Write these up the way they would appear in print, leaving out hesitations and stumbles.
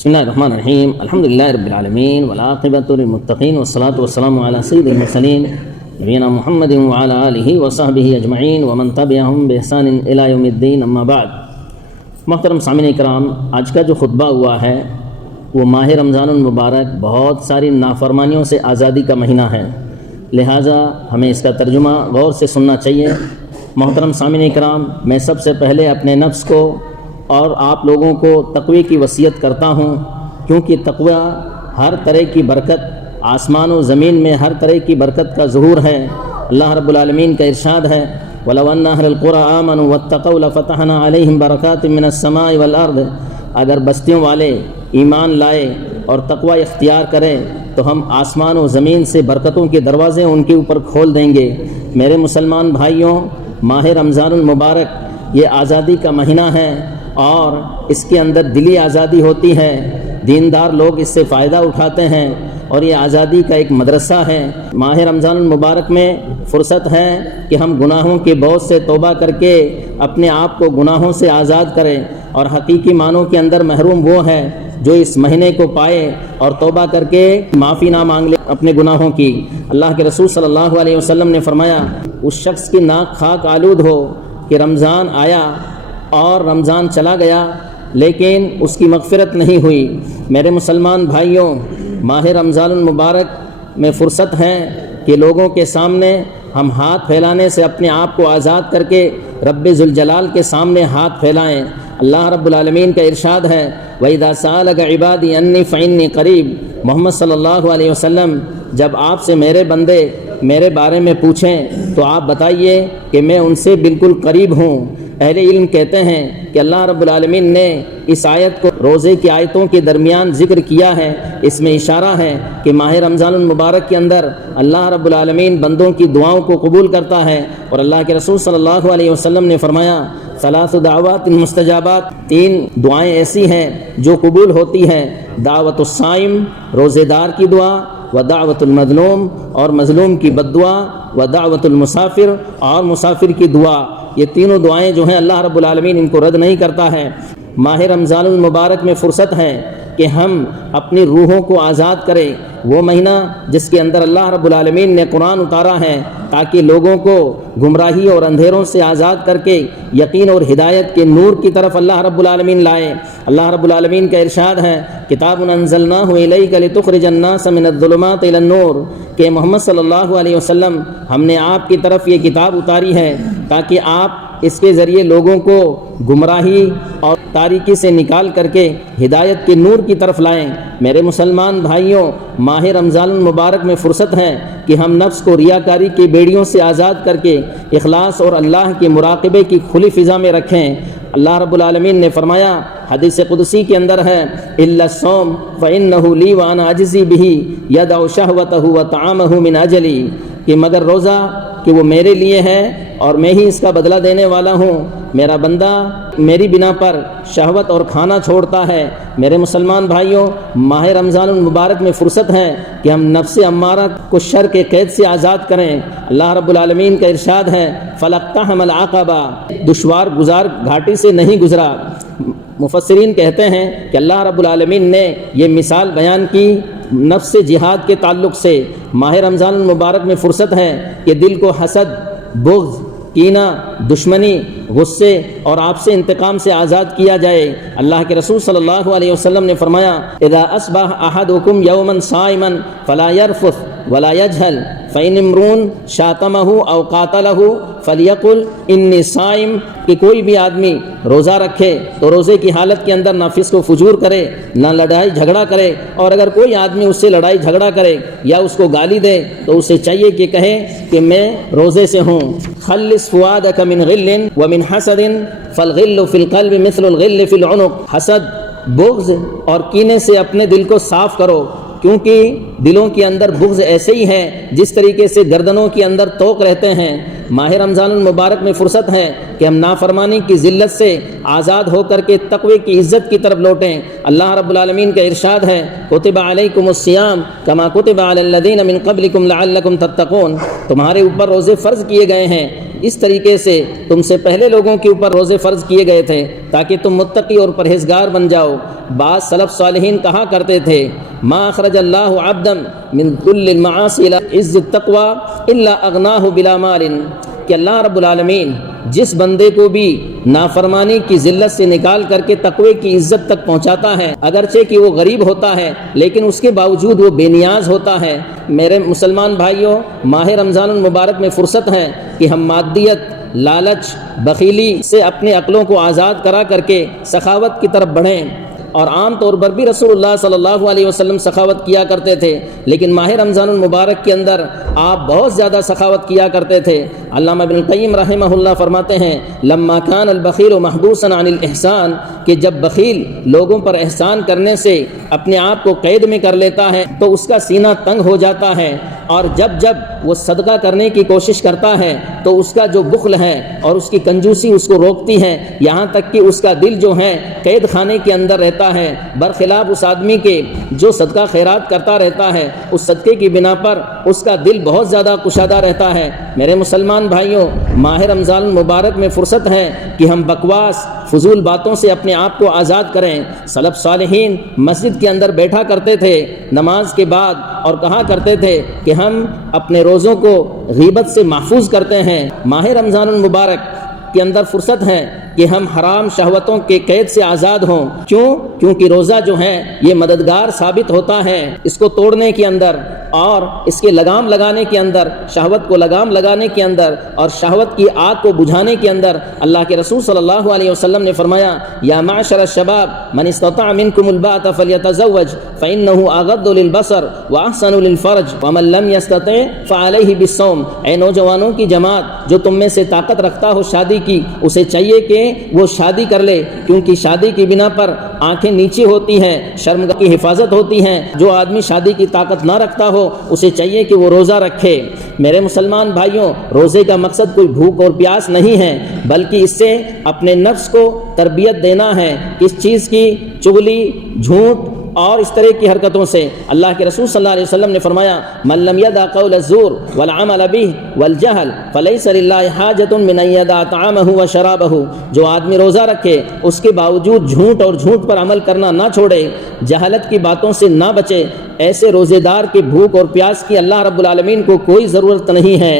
بسم اللہ الرحمن الرحیم الحمد للہ رب العالمین والعاقبۃ للمتقین والصلاۃ والسلام علی سید المرسلین نبینا محمد وعلی آلہ وصحبہ اجمعین ومن تبعہم بإحسان الی یوم الدین، اما بعد۔ محترم سامعین کرام، آج کا جو خطبہ ہوا ہے وہ ماہ رمضان المبارک بہت ساری نافرمانیوں سے آزادی کا مہینہ ہے، لہٰذا ہمیں اس کا ترجمہ غور سے سننا چاہیے۔ محترم سامعین کرام، میں سب سے پہلے اپنے نفس کو اور آپ لوگوں کو تقوی کی وصیت کرتا ہوں، کیونکہ تقوی ہر طرح کی برکت، آسمان و زمین میں ہر طرح کی برکت کا ظہور ہے۔ اللہ رب العالمین کا ارشاد ہے، وَلَوْ أَنَّ أَهْلَ الْقُرَىٰ آمَنُوا وَاتَّقَوْا لَفَتَحْنَا عَلَيْهِمْ بَرَكَاتٍ مِّنَ السَّمَاءِ وَالْأَرْضِ۔ اگر بستیوں والے ایمان لائے اور تقوی اختیار کریں تو ہم آسمان و زمین سے برکتوں کے دروازے ان کے اوپر کھول دیں گے۔ میرے مسلمان بھائیوں، ماہ رمضان المبارک یہ آزادی کا مہینہ ہے اور اس کے اندر دلی آزادی ہوتی ہے، دیندار لوگ اس سے فائدہ اٹھاتے ہیں اور یہ آزادی کا ایک مدرسہ ہے۔ ماہ رمضان المبارک میں فرصت ہے کہ ہم گناہوں کے بوجھ سے توبہ کر کے اپنے آپ کو گناہوں سے آزاد کریں، اور حقیقی معنوں کے اندر محروم وہ ہے جو اس مہینے کو پائے اور توبہ کر کے معافی نہ مانگ لے اپنے گناہوں کی۔ اللہ کے رسول صلی اللہ علیہ وسلم نے فرمایا، اس شخص کی ناک خاک آلود ہو کہ رمضان آیا اور رمضان چلا گیا لیکن اس کی مغفرت نہیں ہوئی۔ میرے مسلمان بھائیوں، ماہ رمضان المبارک میں فرصت ہے کہ لوگوں کے سامنے ہم ہاتھ پھیلانے سے اپنے آپ کو آزاد کر کے رب ذوالجلال کے سامنے ہاتھ پھیلائیں۔ اللہ رب العالمین کا ارشاد ہے، وَإِذَا سَأَلَكَ عِبَادِي أَنِّي فَإِنِّي قَرِيبٌ۔ محمد صلی اللہ علیہ وسلم، جب آپ سے میرے بندے میرے بارے میں پوچھیں تو آپ بتائیے کہ میں ان سے بالکل قریب ہوں۔ اہل علم کہتے ہیں کہ اللہ رب العالمین نے اس آیت کو روزے کی آیتوں کے درمیان ذکر کیا ہے، اس میں اشارہ ہے کہ ماہ رمضان المبارک کے اندر اللہ رب العالمین بندوں کی دعاؤں کو قبول کرتا ہے، اور اللہ کے رسول صلی اللہ علیہ وسلم نے فرمایا، ثلاث دعوات مستجابات، تین دعائیں ایسی ہیں جو قبول ہوتی ہیں، دعوت الصائم، روزے دار کی دعا، و دعوت المظلوم، اور مظلوم کی بد دعا، و دعوت المسافر، اور مسافر کی دعا۔ یہ تینوں دعائیں جو ہیں اللہ رب العالمین ان کو رد نہیں کرتا ہے۔ ماہ رمضان المبارک میں فرصت ہے کہ ہم اپنی روحوں کو آزاد کریں، وہ مہینہ جس کے اندر اللہ رب العالمین نے قرآن اتارا ہے تاکہ لوگوں کو گمراہی اور اندھیروں سے آزاد کر کے یقین اور ہدایت کے نور کی طرف اللہ رب العالمین لائے۔ اللہ رب العالمین کا ارشاد ہے، کتاب انزلناہ الیک لتخرج الناس من الظلمات الی النور، کہ محمد صلی اللہ علیہ وسلم ہم نے آپ کی طرف یہ کتاب اتاری ہے تاکہ آپ اس کے ذریعے لوگوں کو گمراہی اور تاریکی سے نکال کر کے ہدایت کے نور کی طرف لائیں۔ میرے مسلمان بھائیوں، ماہ رمضان المبارک میں فرصت ہے کہ ہم نفس کو ریاکاری کی بیڑیوں سے آزاد کر کے اخلاص اور اللہ کے مراقبے کی کھلی فضا میں رکھیں۔ اللہ رب العالمین نے فرمایا، حدیث قدسی کے اندر ہے، إِلَّا الصَّوْمَ فَإِنَّهُ لِي وَأَنَا أَجْزِي بِهِ يَدَعُ شَهْوَتَهُ وَطَعَامَهُ مِنْ أَجَلِي، کہ مگر روزہ کہ وہ میرے لیے ہے اور میں ہی اس کا بدلہ دینے والا ہوں۔ میرا بندہ میری بنا پر شہوت اور کھانا چھوڑتا ہے۔ میرے مسلمان بھائیوں، ماہ رمضان المبارک میں فرصت ہے کہ ہم نفس امارہ کو شر کے قید سے آزاد کریں۔ اللہ رب العالمین کا ارشاد ہے، فَلَقْتَحَمَ الْعَقَبَةَ، دشوار گزار گھاٹی سے نہیں گزرا۔ مفسرین کہتے ہیں کہ اللہ رب العالمین نے یہ مثال بیان کی نفس جہاد کے تعلق سے۔ ماہ رمضان المبارک میں فرصت ہے کہ دل کو حسد، بغض، کینہ، دشمنی، غصے اور آپ سے انتقام سے آزاد کیا جائے۔ اللہ کے رسول صلی اللہ علیہ وسلم نے فرمایا، اذا اصبح احدکم یوما صائما فلا يرفث ولا يجهل فإن امرؤ شاتمه او قاتله فليقل انی صائم، کہ کوئی بھی آدمی روزہ رکھے تو روزے کی حالت کے اندر نہ فسق و فجور کرے، نہ لڑائی جھگڑا کرے، اور اگر کوئی آدمی اس سے لڑائی جھگڑا کرے یا اس کو گالی دے تو اسے چاہیے کہ کہے کہ میں روزے سے ہوں۔ خلص فؤادک من غل ومن حسد فالغل فی القلب مثل الغل فی العنق، حسد، بغض اور کینے سے اپنے دل کو صاف کرو، کیونکہ دلوں کے اندر بغض ایسے ہی ہے جس طریقے سے گردنوں کے اندر توق رہتے ہیں۔ ماہ رمضان المبارک میں فرصت ہے کہ ہم نافرمانی کی ذلت سے آزاد ہو کر کے تقوی کی عزت کی طرف لوٹیں۔ اللہ رب العالمین کا ارشاد ہے، کتب علیکم الصیام کما کتب علی الذین من قبلکم لعلکم تتقون، تمہارے اوپر روزے فرض کیے گئے ہیں اس طریقے سے تم سے پہلے لوگوں کے اوپر روزے فرض کیے گئے تھے تاکہ تم متقی اور پرہیزگار بن جاؤ۔ بعض سلف صالحین کہا کرتے تھے ما اخرج اللہ عبدا من کل المعاصی الى عز التقوی الا اغناہ بلا مال، کہ اللہ رب العالمین جس بندے کو بھی نافرمانی کی ذلت سے نکال کر کے تقوی کی عزت تک پہنچاتا ہے، اگرچہ کہ وہ غریب ہوتا ہے لیکن اس کے باوجود وہ بے نیاز ہوتا ہے۔ میرے مسلمان بھائیوں، ماہ رمضان المبارک میں فرصت ہے کہ ہم مادیت، لالچ، بخیلی سے اپنے عقلوں کو آزاد کرا کر کے سخاوت کی طرف بڑھیں، اور عام طور پر بھی رسول اللہ صلی اللہ علیہ وسلم سخاوت کیا کرتے تھے، لیکن ماہ رمضان المبارک کے اندر آپ بہت زیادہ سخاوت کیا کرتے تھے۔ علامہ ابن القیم رحمہ اللہ فرماتے ہیں لما کان البخیل محبوسا عن الاحسان، کہ جب بخیل لوگوں پر احسان کرنے سے اپنے آپ کو قید میں کر لیتا ہے تو اس کا سینہ تنگ ہو جاتا ہے، اور جب جب وہ صدقہ کرنے کی کوشش کرتا ہے تو اس کا جو بخل ہے اور اس کی کنجوسی اس کو روکتی ہے، یہاں تک کہ اس کا دل جو ہے قید خانے کے اندر رہتا ہے، برخلاف اس آدمی کے جو صدقہ خیرات کرتا رہتا ہے، اس صدقے کی بنا پر اس کا دل بہت زیادہ کشادہ رہتا ہے۔ میرے مسلمان بھائیوں، ماہ رمضان المبارک میں فرصت ہے کہ ہم بکواس، فضول باتوں سے اپنے آپ کو آزاد کریں۔ سلف صالحین مسجد کے اندر بیٹھا کرتے تھے نماز کے بعد اور کہا کرتے تھے کہ ہم اپنے روزوں کو غیبت سے محفوظ کرتے ہیں۔ ماہ رمضان المبارک کے اندر فرصت ہے کہ ہم حرام شہوتوں کے قید سے آزاد ہوں۔ کیونکہ روزہ جو ہے یہ مددگار ثابت ہوتا ہے اس کو توڑنے کے اندر، اور اس کے لگام لگانے کے اندر، شہوت کو لگام لگانے کے اندر اور شہوت کی آگ کو بجھانے کے اندر۔ اللہ کے رسول صلی اللہ علیہ وسلم نے فرمایا یا معشر الشباب من استطاع منکم الباءۃ فلیتزوج فانہ اغض للبصر واحسن للفرج ومن لم یستطع فعلیہ بالصوم، اے نوجوانوں کی جماعت، جو تم میں سے طاقت رکھتا ہو شادی کی، اسے چاہیے کہ وہ شادی کر لے، کیونکہ شادی کی بنا پر آنکھیں نیچی ہوتی ہیں، شرمگاہ کی حفاظت ہوتی ہے۔ جو آدمی شادی کی طاقت نہ رکھتا ہو اسے چاہیے کہ وہ روزہ رکھے۔ میرے مسلمان بھائیوں، روزے کا مقصد کوئی بھوک اور پیاس نہیں ہے، بلکہ اس سے اپنے نفس کو تربیت دینا ہے اس چیز کی، چغلی، جھوٹ اور اس طرح کی حرکتوں سے۔ اللہ کے رسول صلی اللہ علیہ وسلم نے فرمایا من لم يدع قول الزور والعمل به والجهل فليس لله حاجة من ان يدع طعامه وشرابه، جو آدمی روزہ رکھے اس کے باوجود جھوٹ اور جھوٹ پر عمل کرنا نہ چھوڑے، جہالت کی باتوں سے نہ بچے، ایسے روزے دار کے بھوک اور پیاس کی اللہ رب العالمین کو کوئی ضرورت نہیں ہے۔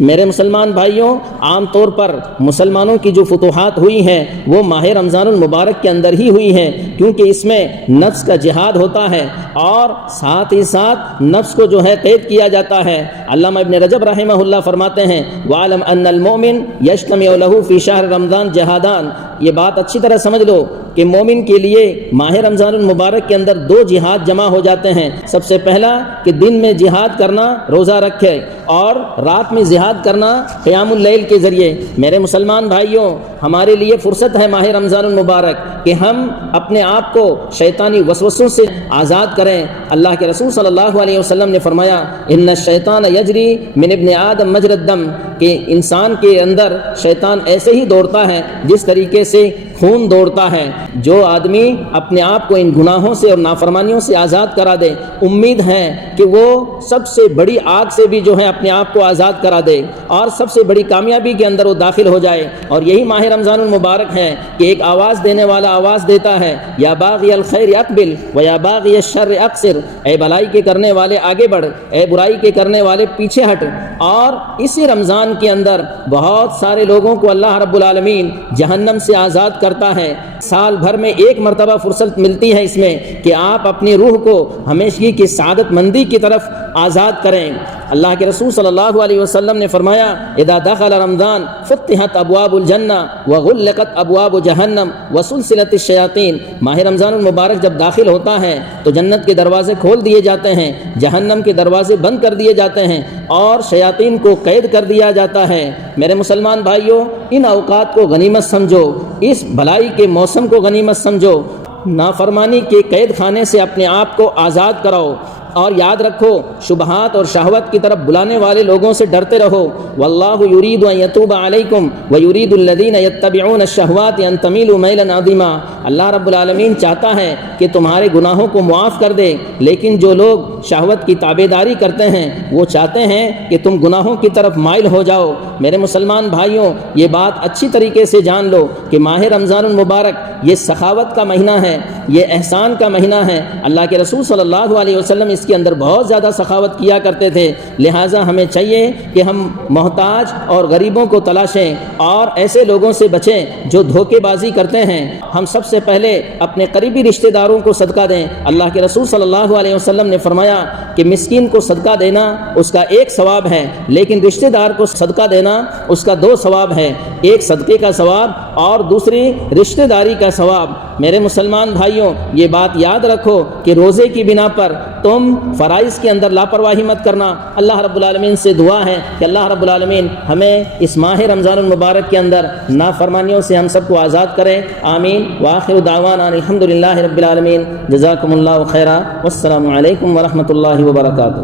میرے مسلمان بھائیوں، عام طور پر مسلمانوں کی جو فتوحات ہوئی ہیں وہ ماہ رمضان المبارک کے اندر ہی ہوئی ہیں، کیونکہ اس میں نفس کا جہاد ہوتا ہے اور ساتھ ہی ساتھ نفس کو جو ہے قید کیا جاتا ہے۔ علامہ ابن رجب رحمہ اللہ فرماتے ہیں وَعَلَمْ أَنَّ الْمُؤْمِنَ يَجْتَمِعُ لَهُ فِي شَهْرِ رمضان جہادان، یہ بات اچھی طرح سمجھ لو کہ مومن کے لیے ماہ رمضان المبارک کے اندر دو جہاد جمع ہو جاتے ہیں۔ سب سے پہلا کہ دن میں جہاد کرنا روزہ رکھے، اور رات میں جہاد کرنا قیام اللیل کے ذریعے۔ میرے مسلمان بھائیوں، ہمارے لیے فرصت ہے ماہ رمضان المبارک کہ ہم اپنے آپ کو شیطانی وسوسوں سے آزاد کریں۔ اللہ کے رسول صلی اللہ علیہ وسلم نے فرمایا ان الشیطان یجری من ابن آدم مجری الدم، کہ انسان کے اندر شیطان ایسے ہی دوڑتا ہے جس طریقے سے خون دوڑتا ہے۔ جو آدمی اپنے آپ کو ان گناہوں سے اور نافرمانیوں سے آزاد کرا دے، امید ہے کہ وہ سب سے بڑی آگ سے بھی جو ہے اپنے آپ کو آزاد کرا دے اور سب سے بڑی کامیابی کے اندر وہ داخل ہو جائے۔ اور یہی ماہ رمضان المبارک ہے کہ ایک آواز دینے والا آواز دیتا ہے یا باغی الخیر اقبل و یا باغی الشر اقصر، اے بھلائی کے کرنے والے آگے بڑھ، اے برائی کے کرنے والے پیچھے ہٹ۔ اور اسی رمضان کے اندر بہت سارے لوگوں کو اللہ رب العالمین جہنم سے آزاد کرتا ہے۔ سال بھر میں ایک مرتبہ فرصت ملتی ہے اس میں کہ آپ اپنی روح کو ہمیشگی کی سعادت مندی کی طرف آزاد کریں۔ اللہ کے رسول صلی اللہ علیہ وسلم نے فرمایا اذا دخل رمضان فتحت ابواب الجنہ وغلقت ابواب جہنم وسلسلت الشیاطین، ماہ رمضان المبارک جب داخل ہوتا ہے تو جنت کے دروازے کھول دیے جاتے ہیں، جہنم کے دروازے بند کر دیے جاتے ہیں اور شیاطین کو قید کر دیا جاتا ہے۔ میرے مسلمان بھائیوں، ان اوقات کو غنیمت سمجھو، اس بھلائی کے موسم کو غنیمت سمجھو، نافرمانی کے قید خانے سے اپنے آپ کو آزاد کراؤ، اور یاد رکھو شبہات اور شہوت کی طرف بلانے والے لوگوں سے ڈرتے رہو۔ واللہ یرید ان یتوب علیکم ویرید الذین یتبعون الشہوات ان تمیلوا میلا عظیما، اللہ رب العالمین چاہتا ہے کہ تمہارے گناہوں کو معاف کر دے، لیکن جو لوگ شہوت کی تابعداری کرتے ہیں وہ چاہتے ہیں کہ تم گناہوں کی طرف مائل ہو جاؤ۔ میرے مسلمان بھائیوں، یہ بات اچھی طریقے سے جان لو کہ ماہ رمضان المبارک یہ سخاوت کا مہینہ ہے، یہ احسان کا مہینہ ہے۔ اللہ کے رسول صلی اللہ علیہ وسلم اس کے اندر بہت زیادہ سخاوت کیا کرتے تھے، لہٰذا ہمیں چاہیے کہ ہم محتاج اور غریبوں کو تلاشیں اور ایسے لوگوں سے بچیں جو دھوکے بازی کرتے ہیں۔ ہم سب سے پہلے اپنے قریبی رشتہ داروں کو صدقہ دیں۔ اللہ کے رسول صلی اللہ علیہ وسلم نے فرمایا کہ مسکین کو صدقہ دینا اس کا ایک ثواب ہے، لیکن رشتہ دار کو صدقہ دینا اس کا 2 ثواب ہے، ایک صدقے کا ثواب اور دوسری رشتہ داری کا ثواب۔ میرے مسلمان بھائیوں، یہ بات یاد رکھو کہ روزے کی بنا پر تم فرائض کے اندر لاپرواہی مت کرنا۔ اللہ رب العالمین سے دعا ہے کہ اللہ رب العالمین ہمیں اس ماہ رمضان المبارک کے اندر نافرمانیوں سے ہم سب کو آزاد کرے، آمین۔ وآخر دعوانا الحمدللہ رب العالمین، جزاکم اللہ خیرا، والسلام علیکم ورحمۃ اللہ وبرکاتہ۔